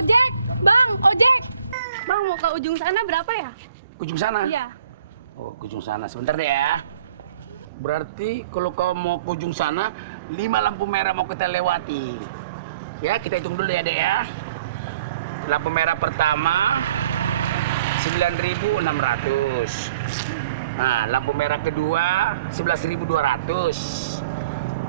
Ojek, Bang, ojek. Bang, mau ke ujung sana berapa ya? Ujung sana? Iya. Oh, ke ujung sana. Sebentar deh ya. Berarti kalau kau mau ke ujung sana, 5 lampu merah mau kita lewati. Ya, kita hitung dulu ya, Dek ya. Lampu merah pertama 9.600. Nah, lampu merah kedua 11.200.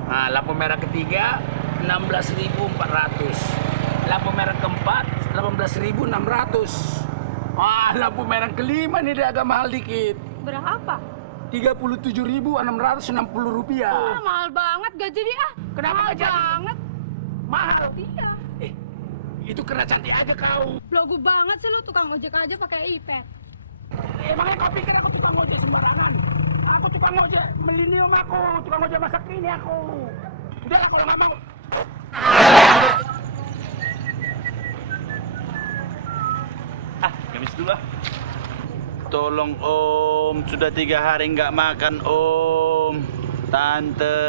Nah, lampu merah ketiga 16.400. Lampu merah keempat 18.600. Wah, lampu merah kelima nih dia agak mahal dikit. Berapa? 37.660 rupiah. Ah, mahal banget gak jadi ah. Kenapa mahal nggak jadi? banget. Mahal. Iya. Itu karena cantik aja kau. Logo banget sih lu tukang ojek aja pakai iPad. Emangnya kau pikir aku tukang ojek sembarangan? Aku tukang ojek milenium aku, tukang ojek masa kini aku. Udahlah kalau nggak mau. Gamis dulu ah. Tolong Om, sudah 3 hari nggak makan Om. Tante,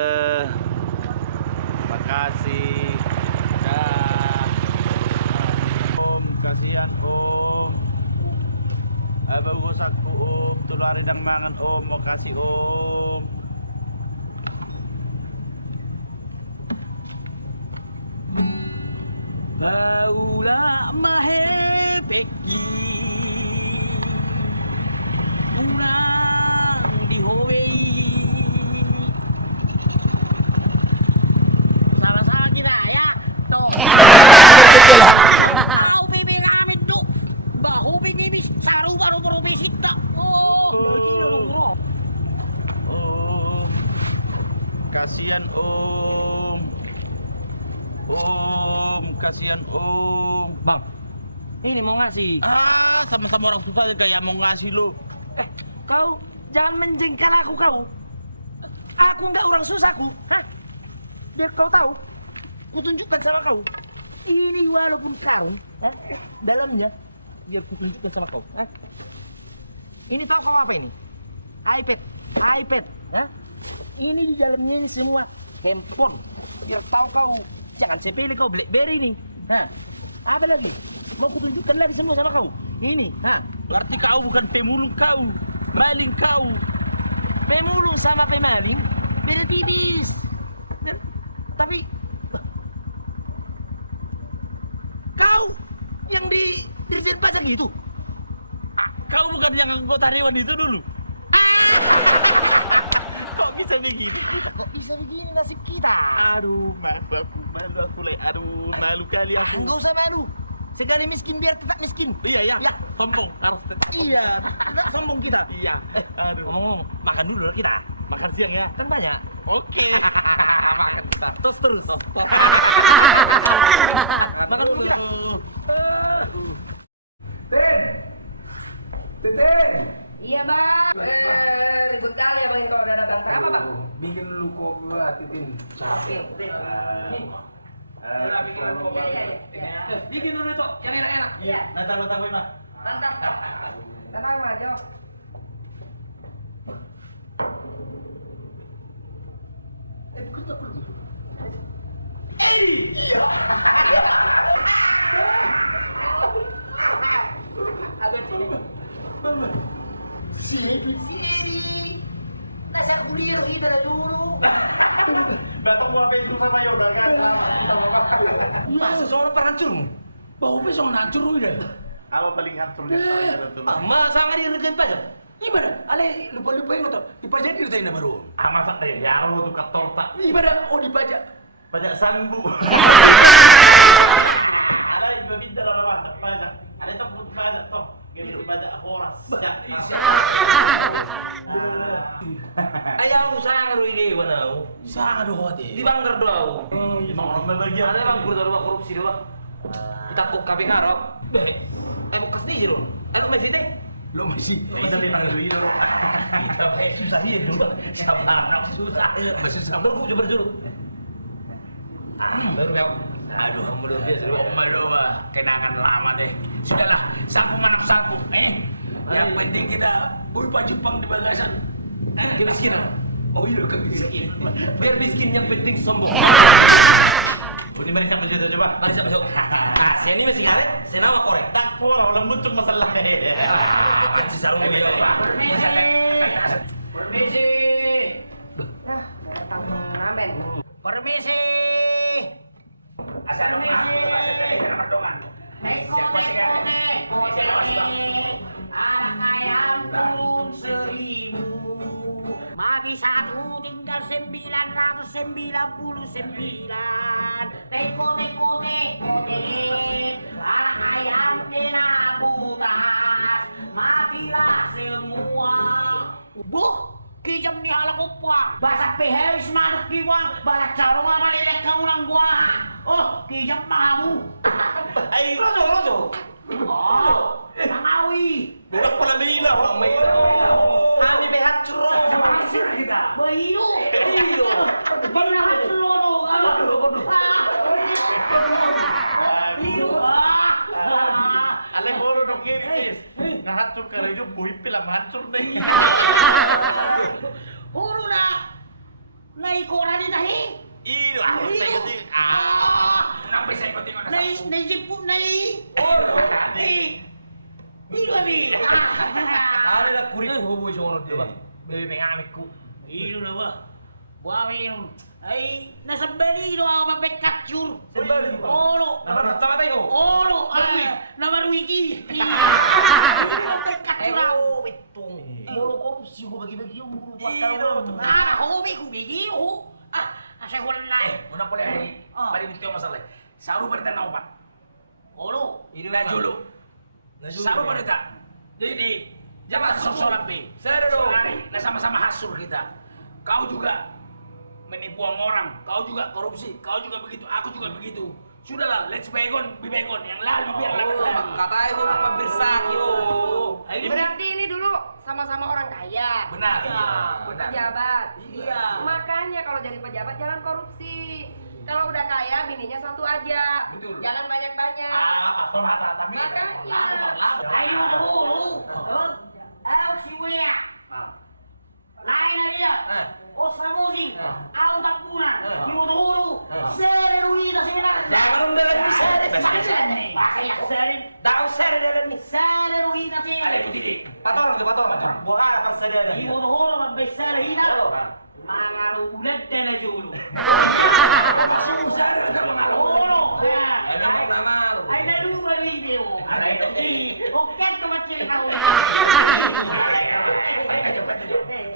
makasih. Dah. Om, kasihan Om. Abang gosakku Om, tolong hari nang mangan Om, makasih Om. Baula mahepeki unang dihowei Salah sakit ya. Tuh. Kau bebe ngamen tuh. Bahu bebe saru baru baru besita. Oh, begini dong bro. Om, kasihan Om. Om, kasihan Om. Bang, ini mau ngasih. Sama-sama orang susah kayak mau ngasih lo. Kau jangan menjengkel aku kau. Aku enggak orang susahku. Hah? Biar kau tahu. Kutunjukkan sama kau. Ini walaupun karung, dalamnya biar kutunjukkan sama kau. Ini tahu kau apa ini? iPad. Hah? Ini di dalamnya ini semua handphone. Biar tahu kau. Jangan sepele kau BlackBerry nih. Hah? Apa lagi? Mau kutunjukkan lagi semua sama kau. Ini, Berarti kau bukan pemulung kau, maling kau. pemulung sama pemaling beda tipis. Tapi kau yang di dirjen pajak gitu. Kau bukan yang anggota dewan itu dulu. Kok bisa begini? Kok bisa begini nasib kita? Aduh, malu aku le. Aduh, malu kali aku. Enggak usah malu. Sekali miskin biar tetap miskin. Iya, Ya. sombong harus tetap. Iya, tidak sombong kita. Iya. Aduh. Ngomong, makan dulu lah kita. Makan siang ya. Kan banyak. Oke. Makan kita. Terus. Makan dulu ya. Titin. Iya, Bang. Berapa, Bang? Bikin lu kopi Titin. Capek. Bikin dulu itu yang enak-enak. Iya. Ntar gue mah. Mantap. Tenang, Majo. Masa seorang perancur? Bau besok nancur udah. Apa paling hancurnya? Masa nggak direken pajak? Gimana? Ale lupa-lupa yang atau dipajak di sana baru. Masa deh, ya lo tuh torta. Gimana? Oh dipajak. Pajak sambu. Ada yang juga pintar orang masak pajak. Ada yang tak pajak toh. Gini pajak horas. Ayaw usaha karo ini wanau. Sangat dohote. Di banggar doau. Emang orang bagian. Ada bang guru dalam korupsi doa. Kita kok KPK rok. Mau kasih sih lo. Ano may site? Lo masih. Bisa bilang duit lo. Kita pakai susah sih dulu. Siapa anak susah. Susah. Baru coba dulu. Baru kau. Aduh, kamu luar biasa lu. Madoa, kenangan lama deh. Sudahlah, sapu manap sapu. Yang penting kita boy Jepang di bagasan. Kemiskinan. Oh iya, kemiskin. Biar miskin yang penting sombong. Ini mereka menjadi coba. Mari siapa yuk. Saya ini masih ngaret, saya nama korek. Tak pura, ulang muncul masalah. Yang si sarung dia. Permisi. Nah, gak datang ngamen. Permisi. Asal permisi. Anak ayam turun 1000, mati 1 tinggal 999. Teko, anak ayam kena butas, matilah semua. Buh, kijam ni halak upah. Basak pehewis manuk diwang, balak carong apa lelek kau nang gua. Oh, kijam mahamu. Ay, roso. Oh, Nangawi. Bolak pala Mila, orang Mila. Kami behat curong. Masih kita. Bahiru. Benar seluruh. Alam mo rin ang kiris. Nahancur ka rin yung buhay pilang hancur na yun. Huru na. Naikora ni tahi. Iyo, ako sa'yo din. Kenapa saya ikut tengok Naijiput nai. Iyo ni. Ada na kurit hubo siya dia ba. Bebe pengamit ko. Iyo na ba? Buamin. Ay, nasa bali no ako mapet capture. Sebali. Olo. Nama sama tayo. Olo. Namarwiki. Capture ako. Betong. Muro ko si ko bagi-bagi yung muro pa Hobi ko bigi. Asa ko na. Una boleh hari. Mari bintu masalah. Saru bertanah obat. Olo. Nah julu. Saru berita. Jadi jangan sok-sokan be. Sero. Nah sama-sama hasur kita. Kau juga menipu orang, kau juga korupsi, kau juga begitu, aku juga begitu. Sudahlah, let's baygon, yang lalu biar lalu. Kata itu pembirsak yo. Berarti ini dulu sama-sama orang kaya. Benar. Iya. Benar. Pejabat. Iya. Makanya kalau jadi pejabat jangan korupsi. Kalau udah kaya bininya satu aja. Betul. Jangan banyak-banyak. Apa mata tapi? Makanya. Ayo dulu. Ayo si Wea. Lain na dia. Ostra musik. Aku tak puna. Ibu dulu. Sere ruina sebenarnya. Jangan dalam ni sere. Sere. Daw sere dalam ni. Sere ruina Ada sere. begini. Patol ke patol. Buang apa persada dah. Ibu dulu membesar hina. Mangalu ulat dan julu. Olo. Ini mau nama. Ada dulu video. Ada itu. Oke tu macam kau.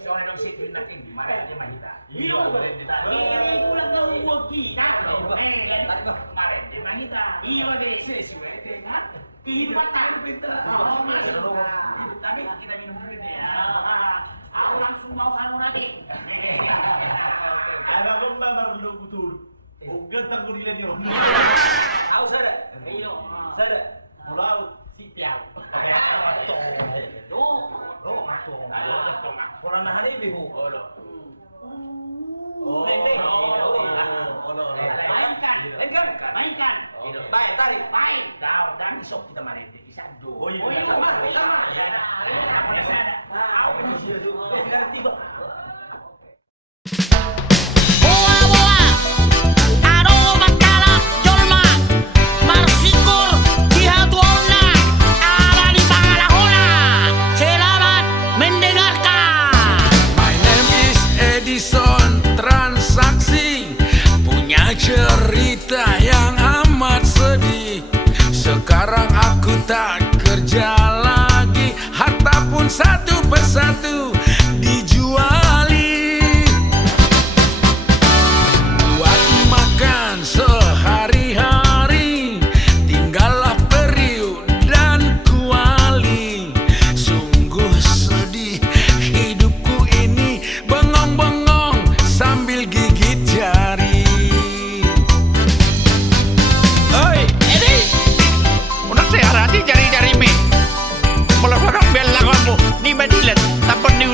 Soalnya dong sit nakin, mana dia mahita. Iyo. Ini pulang ke gua kita. Kemarin dia mahita. Iyo deh. Sesuai dengan Kehebatan. Oh, masih. Tapi kita minum dulu deh ya. Aku langsung mau kamu nanti. Ada benda baru betul. Ugat ang gurilan yun. Tahu sere. Iyo. Sere. Mulaw, si Tiaw. Oh, matong. Orang nah hari bihu. Nendeng. Mainkan. Baik, tarik. Baik. Kau dan sok kita mari di sadu. Oh iya. Oh iya sama. Boa-boa, aroma kala jolma, marsikur dihatuona, ala di pangalahona. Selamat mendengarkan. My name is Edison Transaksi, punya cerita yang amat sedih. Sekarang aku tak kerja lagi, harta pun satu persatu dijuali. Buat makan sehari-hari, tinggallah periuk dan kuali. Sungguh sedih hidupku ini, bengong-bengong sambil gigit jari. Oi, Edi, udah sehari jari-jari mi. Kalau orang bilang kamu ni madilat, tapi ni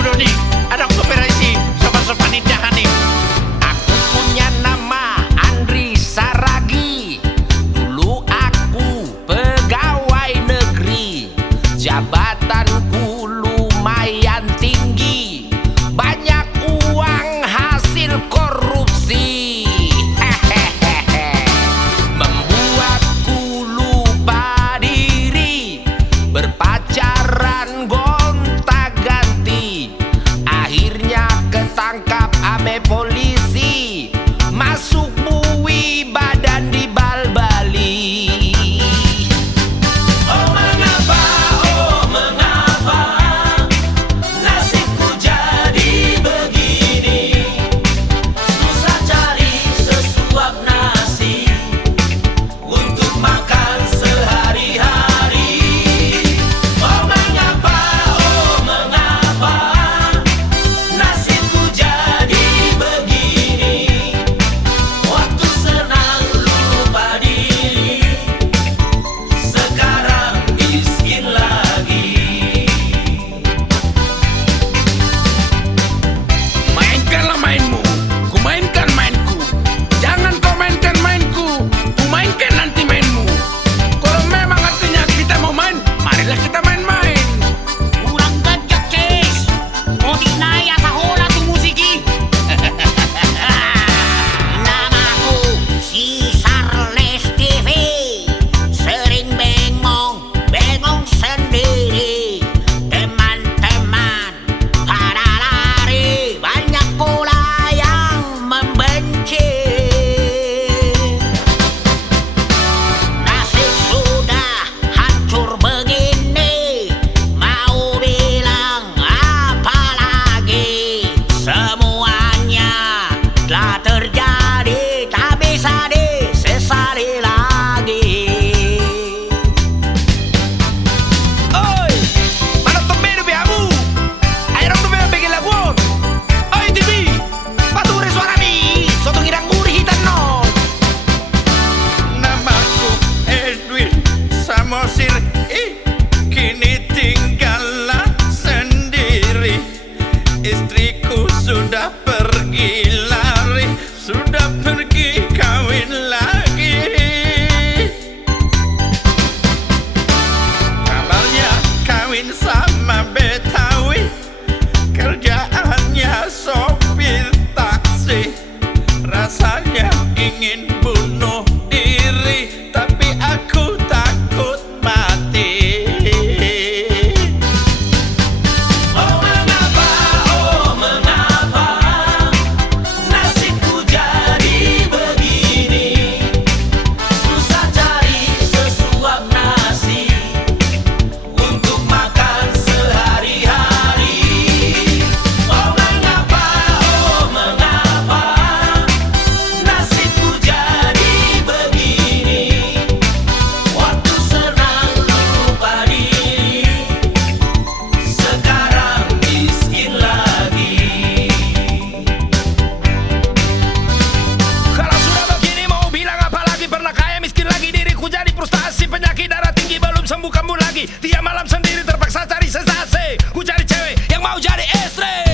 jadi istri.